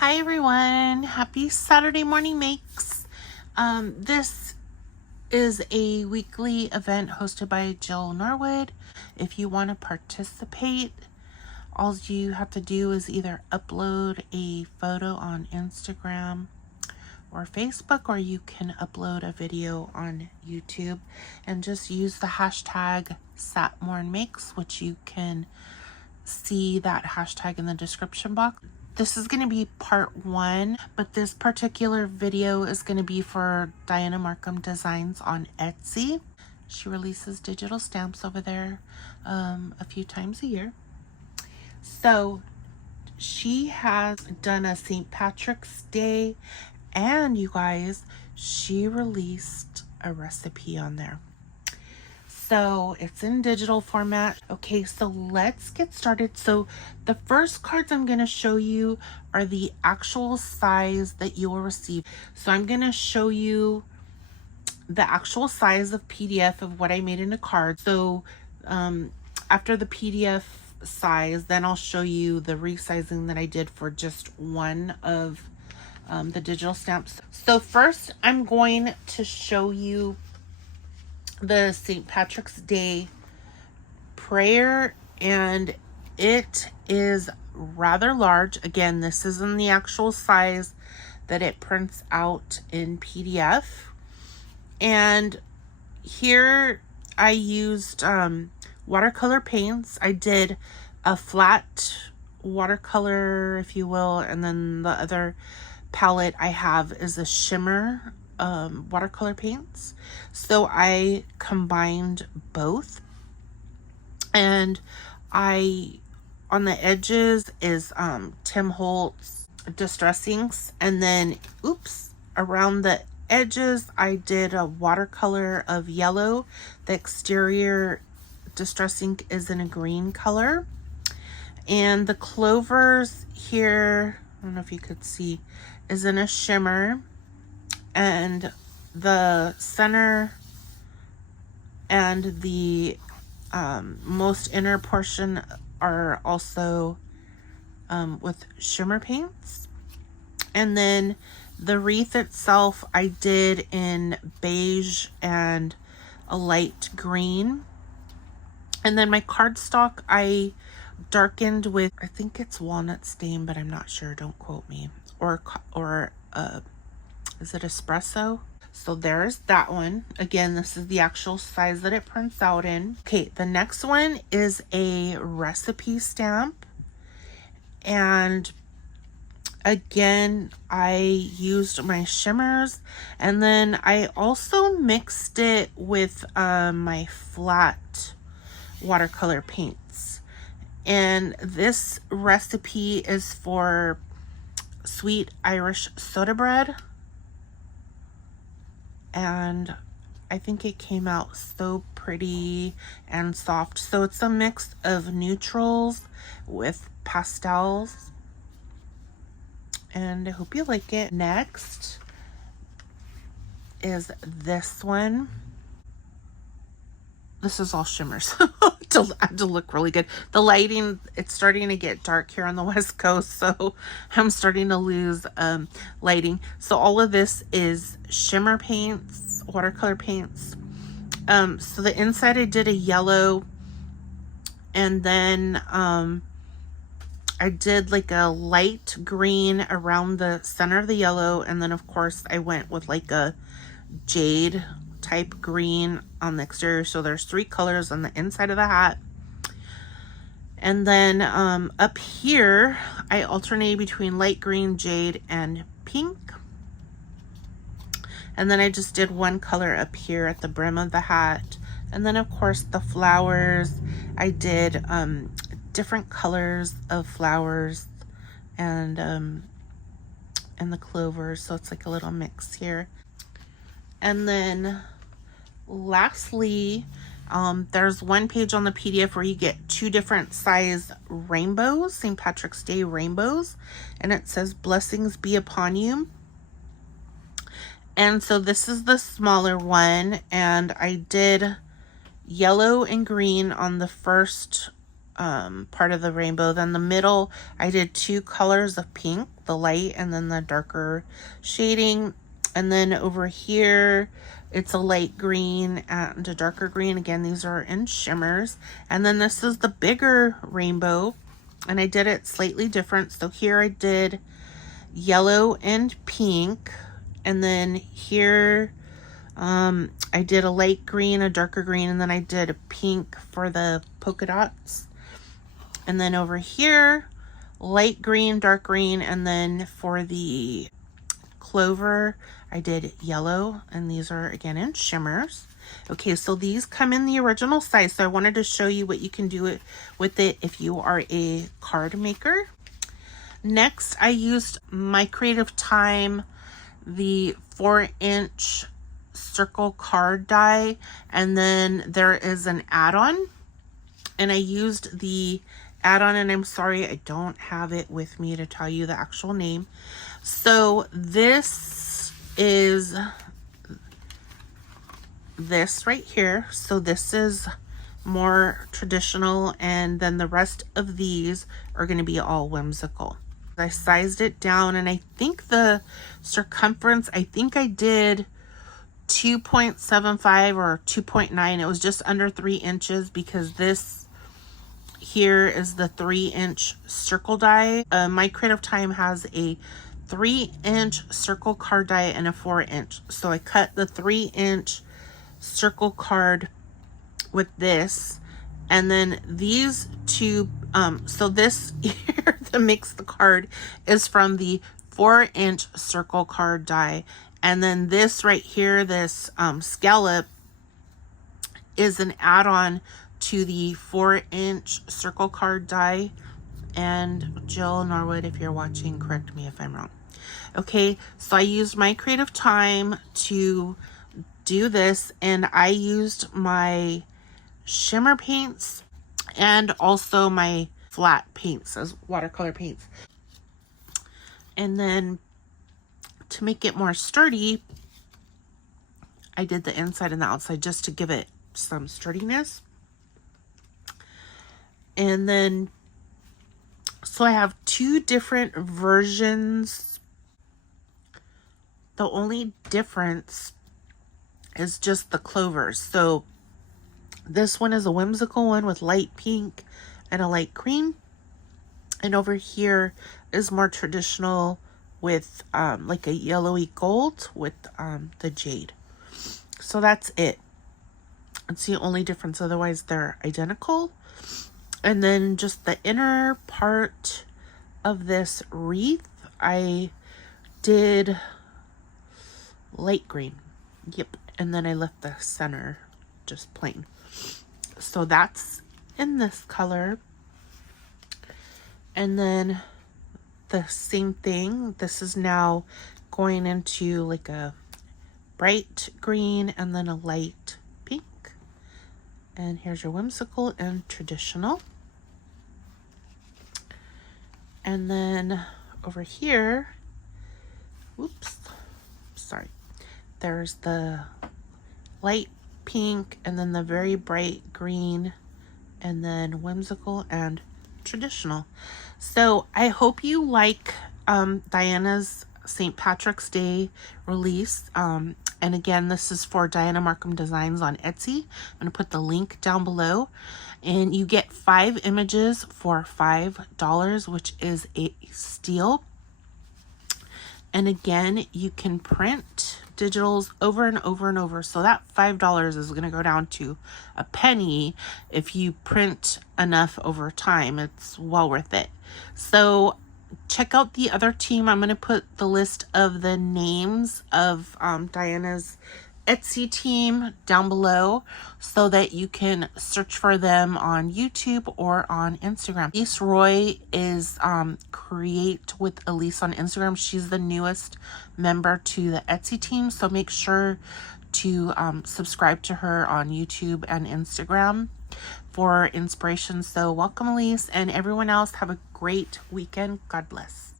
Hi everyone, happy Saturday morning makes. This is a weekly event hosted by Jill Norwood. If you want to participate, all you have to do is either upload a photo on Instagram or Facebook, or you can upload a video on YouTube and just use the hashtag SatMornMakes, which you can see that hashtag in the description box. This is going to be part 1, but this particular video is going to be for Dianna Marcum Designs on Etsy. She releases digital stamps over there a few times a year. So she has done a St. Patrick's Day, and you guys, she released a recipe on there. So it's in digital format. Okay, so let's get started. So the first cards I'm going to show you are the actual size that you will receive. So I'm going to show you the actual size of PDF of what I made in a card. So after the PDF size, then I'll show you the resizing that I did for just one of the digital stamps. So first I'm going to show you the St. Patrick's Day prayer, and it is rather large. Again, this is in the actual size that it prints out in PDF. And here I used watercolor paints. I did a flat watercolor, if you will, and then the other palette I have is a shimmer watercolor paints. So I combined both, and on the edges is Tim Holtz Distress Inks, and then around the edges I did a watercolor of yellow. The exterior Distress Ink is in a green color, and the clovers here, I don't know if you could see, is in a shimmer, and the center and the most inner portion are also with shimmer paints. And then the wreath itself I did in beige and a light green. And then my cardstock I darkened with, I think it's walnut stain, but I'm not sure, don't quote me, or is it espresso? So there's that one. Again, this is the actual size that it prints out in. Okay, the next one is a recipe stamp. And again, I used my shimmers, and then I also mixed it with my flat watercolor paints. And this recipe is for sweet Irish soda bread, and I think it came out so pretty and soft. So it's a mix of neutrals with pastels, and I hope you like it. Next is this one. This is all shimmers to look really good. The lighting, it's starting to get dark here on the West Coast, so I'm starting to lose lighting. So all of this is shimmer paints, watercolor paints. So the inside I did a yellow, and then I did like a light green around the center of the yellow, and then of course I went with like a jade type green on the exterior. So there's 3 colors on the inside of the hat. And then up here I alternated between light green, jade, and pink. And then I just did one color up here at the brim of the hat. And then of course the flowers, I did different colors of flowers and the clovers, so it's like a little mix here. And then lastly, there's one page on the PDF where you get 2 different size rainbows, St. Patrick's Day rainbows, and it says blessings be upon you. And so this is the smaller one, and I did yellow and green on the first part of the rainbow. Then the middle, I did 2 colors of pink, the light and then the darker shading. And then over here, it's a light green and a darker green. Again, these are in shimmers. And then this is the bigger rainbow, and I did it slightly different. So here I did yellow and pink, and then here I did a light green, a darker green, and then I did a pink for the polka dots. And then over here, light green, dark green, and then for the clover, I did yellow, and these are again in shimmers. Okay, so these come in the original size, so I wanted to show you what you can do with it if you are a card maker. Next, I used my Creative Time, the 4-inch circle card die, and then there is an add-on, and I used the add-on, and I'm sorry I don't have it with me to tell you the actual name. So this is this right here. So this is more traditional, and then the rest of these are going to be all whimsical. I sized it down, and I think the circumference, I think I did 2.75 or 2.9. It was just under 3 inches, because this here is the 3-inch circle die. My Creative Time has a 3-inch circle card die and a 4-inch. So I cut the 3-inch circle card with this, and then these two, so this here that makes the card is from the 4-inch circle card die, and then this right here, this scallop, is an add-on to the 4-inch circle card die. And Jill Norwood, if you're watching, correct me if I'm wrong. Okay, so I used my Creative Time to do this, and I used my shimmer paints and also my flat paints as watercolor paints. And then to make it more sturdy, I did the inside and the outside just to give it some sturdiness. And then, so I have 2 different versions. The only difference is just the clovers. So this one is a whimsical one with light pink and a light green. And over here is more traditional with like a yellowy gold with the jade. So that's it. It's the only difference. Otherwise, they're identical. And then just the inner part of this wreath, I did light green. Yep. And then I left the center just plain. So that's in this color. And then the same thing. This is now going into like a bright green and then a light pink. And here's your whimsical and traditional. And then over here, whoops, sorry. There's the light pink and then the very bright green and then whimsical and traditional. So I hope you like Dianna's St. Patrick's Day release. And again, this is for Dianna Marcum Designs on Etsy. I'm going to put the link down below. And you get 5 images for $5, which is a steal. And again, you can print digitals over and over and over. So that $5 is going to go down to a penny if you print enough over time. It's well worth it. So check out the other team. I'm going to put the list of the names of Dianna's Etsy team down below so that you can search for them on YouTube or on Instagram. Elise Roy is CrwateWithAlease on Instagram. She's the newest member to the Etsy team, so make sure to subscribe to her on YouTube and Instagram for inspiration. So welcome, Elise, and everyone else. Have a great weekend. God bless.